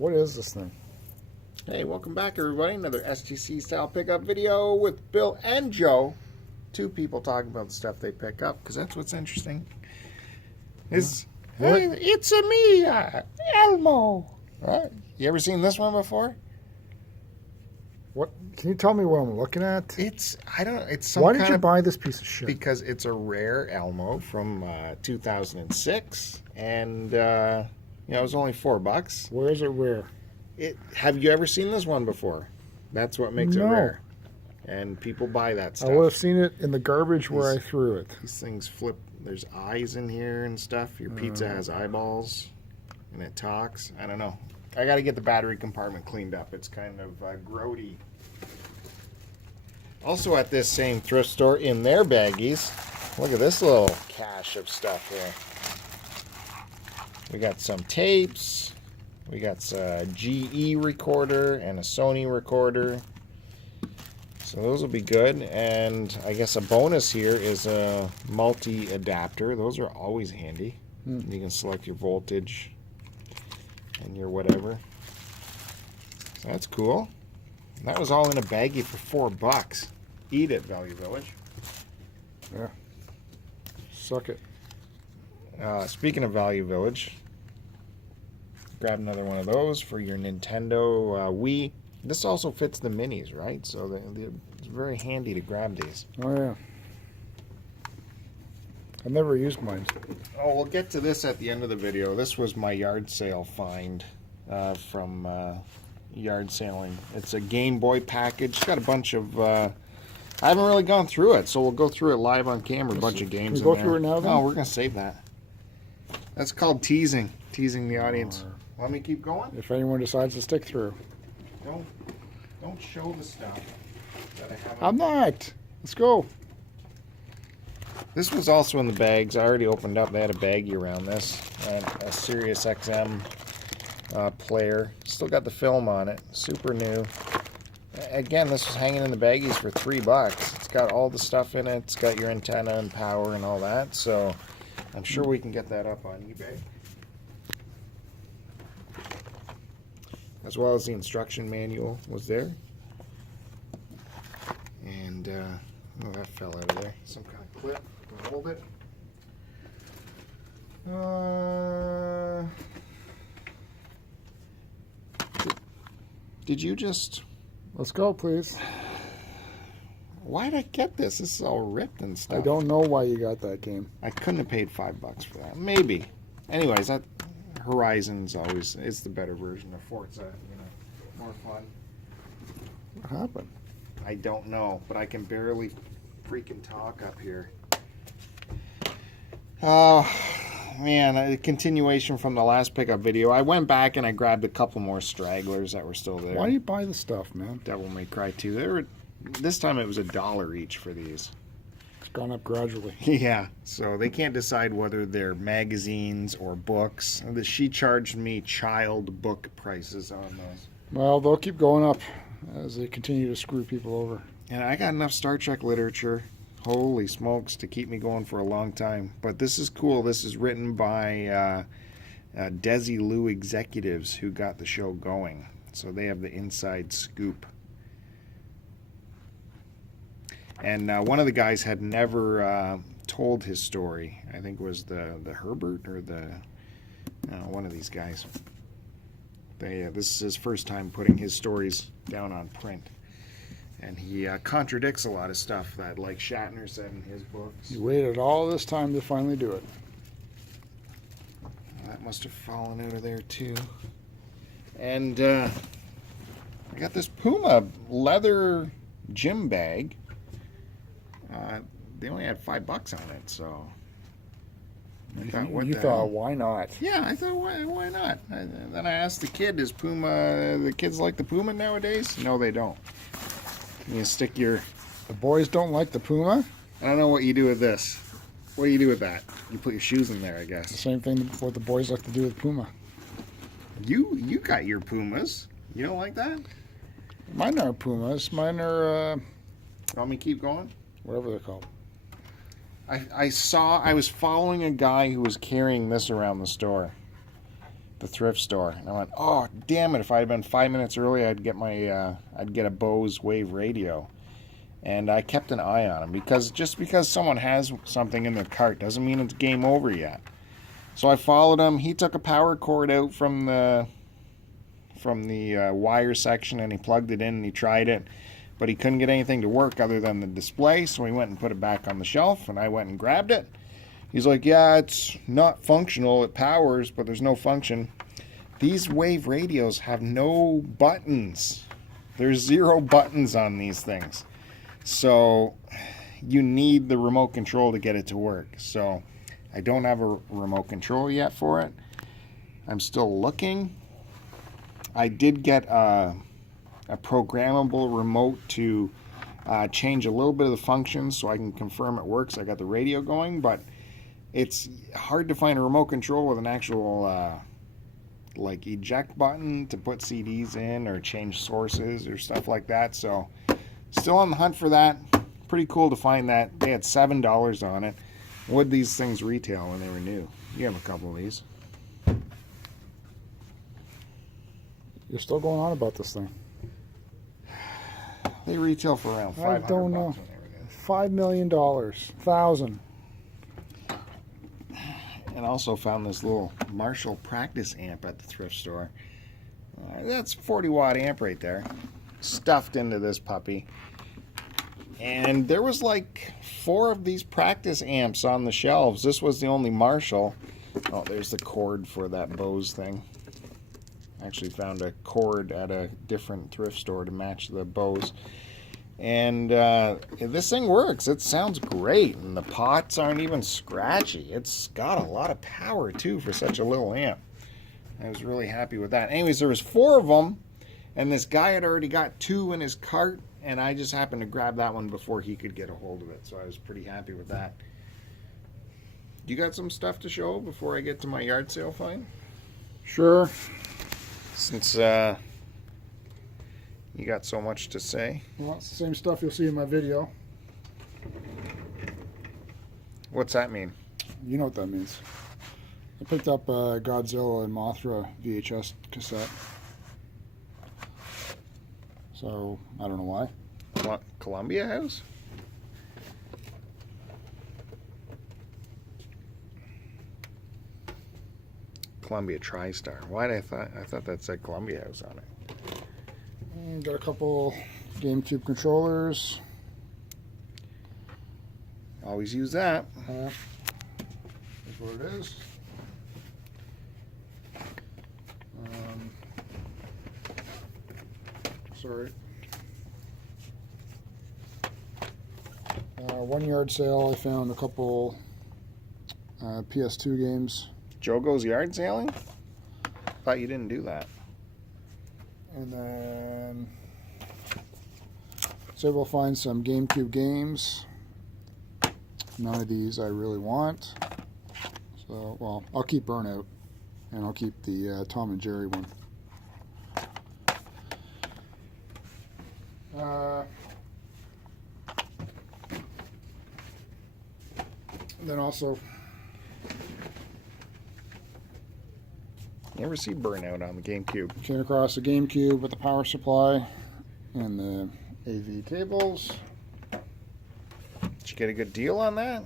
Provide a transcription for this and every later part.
What is this thing? Hey, welcome back everybody. Another STC style pickup video with Bill and Joe. Two people talking about the stuff they pick up because that's what's interesting. It's, What? hey, it's a me, Elmo. You ever seen this one before? What? Can you tell me what I'm looking at? It's some Why kind did you of, buy this piece of shit? because it's a rare Elmo from 2006 and it was only $4. Where is it rare? Have you ever seen this one before? That's what makes it No. rare. And people buy that stuff. I would have seen it in the garbage where I threw it. These things flip. There's eyes in here and stuff. Your pizza has eyeballs and it talks. I don't know. I got to get the battery compartment cleaned up. It's kind of grody. Also at this same thrift store in their baggies, look at this little cache of stuff here. We got some tapes. We got a GE recorder and a Sony recorder. So those will be good. And I guess a bonus here is a multi-adapter. Those are always handy. You can select your voltage and your whatever. So that's cool. And that was all in a baggie for $4. Eat it, Value Village. Yeah. Suck it. Speaking of Value Village, grab another one of those for your Nintendo Wii. This also fits the minis, right? So it's very handy to grab these. Oh, yeah. I've never used mine. Oh, we'll get to this at the end of the video. This was my yard sale find from yard sailing. It's a Game Boy package. It's got a bunch of... I haven't really gone through it, so we'll go through it live on camera. A bunch of games Can we in go there. through it now, then? No, we're going to save that. That's called teasing. Teasing the audience. Want me to keep going? If anyone decides to stick through. Don't show the stuff that I haven't. I'm not. Let's go. This was also in the bags. I already opened up. They had a baggie around this. And a Sirius XM player. Still got the film on it. Super new. Again, this was hanging in the baggies for $3. It's got all the stuff in it. It's got your antenna and power and all that. So I'm sure we can get that up on eBay. As well as the instruction manual was there. And, oh, that fell out of there. Some kind of clip to hold it. Did you just... Let's go, please. Why'd I get this? This is all ripped and stuff. I don't know why you got that game. I couldn't have paid $5 for that. Maybe. Anyways, that Horizon's always is the better version of Forza. More fun. What happened? I don't know, but I can barely freaking talk up here. Oh, man, a continuation from the last pickup video. I went back and I grabbed a couple more stragglers that were still there. Why do you buy the stuff, man? Devil May Cry 2. This time it was $1 each for these. It's gone up gradually. Yeah, so they can't decide whether they're magazines or books. She charged me child book prices on those. Well, they'll keep going up as they continue to screw people over. And I got enough Star Trek literature, holy smokes, to keep me going for a long time. But this is cool. This is written by Desilu executives who got the show going. So they have the inside scoop. And one of the guys had never told his story. I think it was the Herbert or one of these guys. This is his first time putting his stories down on print. And he contradicts a lot of stuff that, like Shatner said in his books. You waited all this time to finally do it. That must have fallen out of there too. And I got this Puma leather gym bag. They only had $5 on it, so I thought, You thought, why not? Yeah, I thought, why not? Then I asked the kid, does the kids like the Puma nowadays? No, they don't. You stick your... The boys don't like the Puma? I don't know what you do with this. What do you do with that? You put your shoes in there, I The guess. same thing what the boys like to do with Puma. You got your Pumas. You don't like that? Mine aren't Pumas. Mine are, Want me to keep going? whatever they're called. I was following a guy who was carrying this around the store. the thrift store. And I went, oh, damn it. If I had been 5 minutes early, I'd get a Bose Wave radio. And I kept an eye on him, because just because someone has something in their cart doesn't mean it's game over yet. So I followed him. He took a power cord out from the wire section, and he plugged it in and he tried it, but he couldn't get anything to work other than the display. So he went and put it back on the shelf, and I went and grabbed it. He's like, yeah, it's not functional. It powers, but there's no function. These Wave radios have no buttons. There's 0 buttons on these things. So you need the remote control to get it to work. So I don't have a remote control yet for it. I'm still looking. I did get a programmable remote to change a little bit of the functions so I can confirm it works. I got the radio going, but it's hard to find a remote control with an actual like eject button to put CDs in or change sources or stuff like that. So still on the hunt for that. Pretty cool to find that. They had $7 on it. What did these things retail when they were new? You have a couple of these. You're still going on about this thing. They retail for around $500. I don't know. When they were new. $5 million. 1,000. And also found this little Marshall practice amp at the thrift store. That's 40-watt amp right there, stuffed into this puppy. And there was like 4 of these practice amps on the shelves. This was the only Marshall. Oh, there's the cord for that Bose thing. I actually found a cord at a different thrift store to match the Bose. And this thing works. It sounds great. And the pots aren't even scratchy. It's got a lot of power too for such a little amp. I was really happy with that. Anyways, there was 4 of them. And this guy had already got 2 in his cart. And I just happened to grab that one before he could get a hold of it. So I was pretty happy with that. You got some stuff to show before I get to my yard sale find? Sure. Since you got so much to say. Well, it's the same stuff you'll see in my video. What's that mean? You know what that means. I picked up a Godzilla and Mothra VHS cassette. So, I don't know why. Columbia House? Columbia TriStar. Why did I thought that said Columbia House on it? And got a couple GameCube controllers. Always use that. That's what it is. Sorry. One yard sale, I found a couple PS2 games. Joe goes yard sailing? Thought you didn't do that. And then was able to find some GameCube games. None of these I really want. So, well, I'll keep Burnout, and I'll keep the Tom and Jerry one. Then also, Never see Burnout on the GameCube. came across the GameCube with the power supply and the AV cables. Did you get a good deal on that?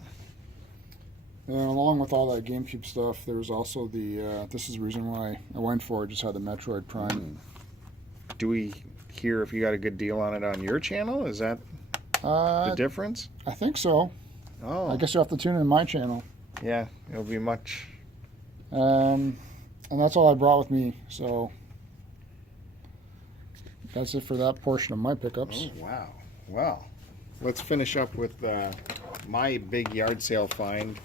And along with all that GameCube stuff, there was also the, this is the reason why I went for it, just had the Metroid Prime. Do we hear if you got a good deal on it on your channel? Is that the difference? I think so. Oh. I guess you'll have to tune in my channel. Yeah, it'll be much. And that's all I brought with me, so that's it for that portion of my pickups. Oh, wow. Well, let's finish up with my big yard sale find.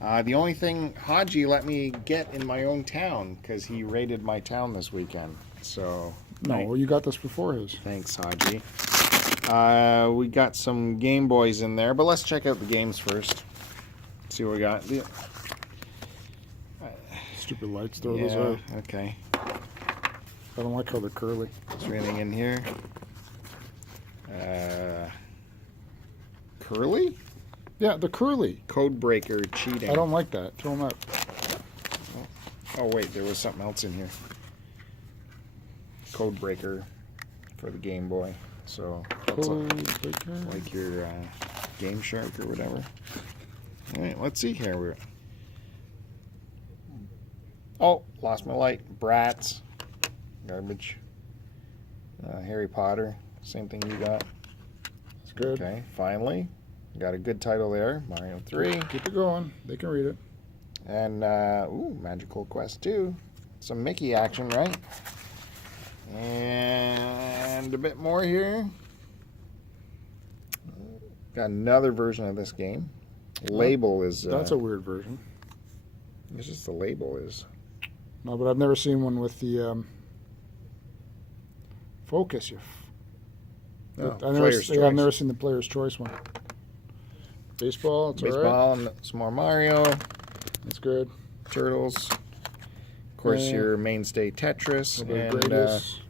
The only thing Haji let me get in my own town, because he raided my town this weekend. So No, you got this before his. thanks, Haji. We got some Game Boys in there, but let's check out the games first. See what we got. Stupid lights, throw those out. Okay. I don't like how they're curly. Is there anything in here? Curly? Yeah, the curly. Code breaker cheating. I don't like that. Throw them out. Oh wait, there was something else in here. Code breaker for the Game Boy. So that's like your Game Shark or whatever. All right, let's see here. Oh, lost my light. Bratz, garbage. Harry Potter, same thing you got. That's good. Okay, finally, got a good title there. Mario 3. Keep it going. They can read it. And ooh, Magical Quest 2. Some Mickey action, right? And a bit more here. Got another version of this game. Label is. That's a weird version. It's just the label is. No, but I've never seen one with the focus. No, I've never seen the Player's Choice one. Baseball, it's all right. Baseball, and some more Mario. That's good. Turtles. Of course, your mainstay Tetris and Gradius.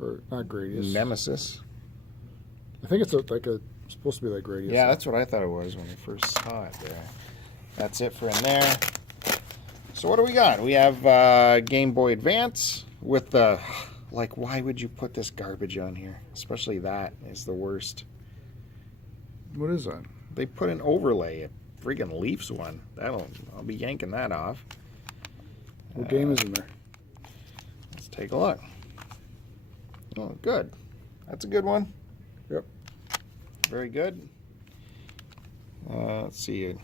Or not Gradius. Nemesis. I think it's supposed to be like Gradius. Yeah, that's what I thought it was when I first saw it there. That's it for in there. So what do we got? We have Game Boy Advance with the, like, why would you put this garbage on here? Especially that is the worst. What is that? They put an overlay, a freaking Leafs one. I'll be yanking that off. What game is in there? Let's take a look. Oh, good. That's a good one. Yep. Very good. Let's see.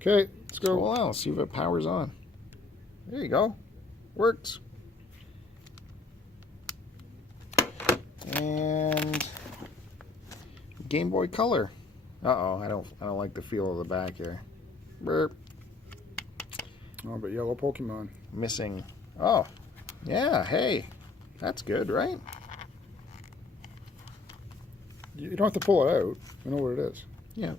Okay, let's go. Well, let's see if it powers on. There you go. Works. And Game Boy Color. Uh-oh, I don't like the feel of the back here. Burp. Oh, but yellow Pokemon. Missing. Oh, yeah, hey. That's good, right? You don't have to pull it out. I know what it is. Yeah.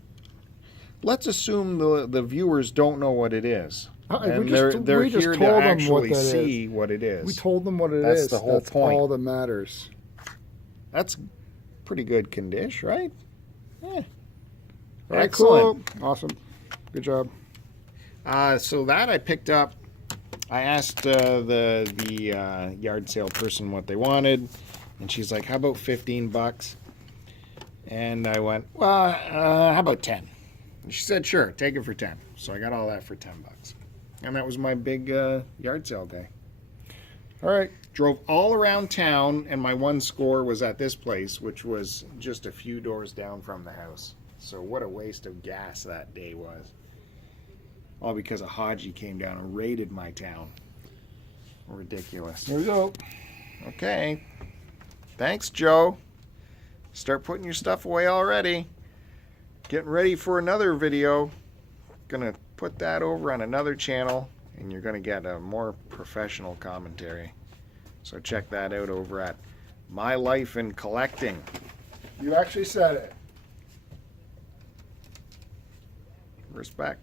Let's assume the viewers don't know what it is. And we they're just here to told them actually what that see what it is. We told them what it is. That's the whole point. All that matters. That's pretty good condition, right? Yeah. All right, Excellent. cool. Awesome. Good job. So that I picked up. I asked the yard sale person what they wanted, and she's like, "How about $15?" And I went, "Well, how about 10?" And she said, "Sure, take it for 10." So I got all that for $10, and that was my big yard sale day. All right. Drove all around town, and my one score was at this place, which was just a few doors down from the house. So what a waste of gas that day was. All because a Haji came down and raided my town. Ridiculous. There we go. Okay. Thanks, Joe. Start putting your stuff away already. Getting ready for another video. Gonna put that over on another channel, and you're gonna get a more professional commentary. So check that out over at My Life in Collecting. You actually said it. Respect.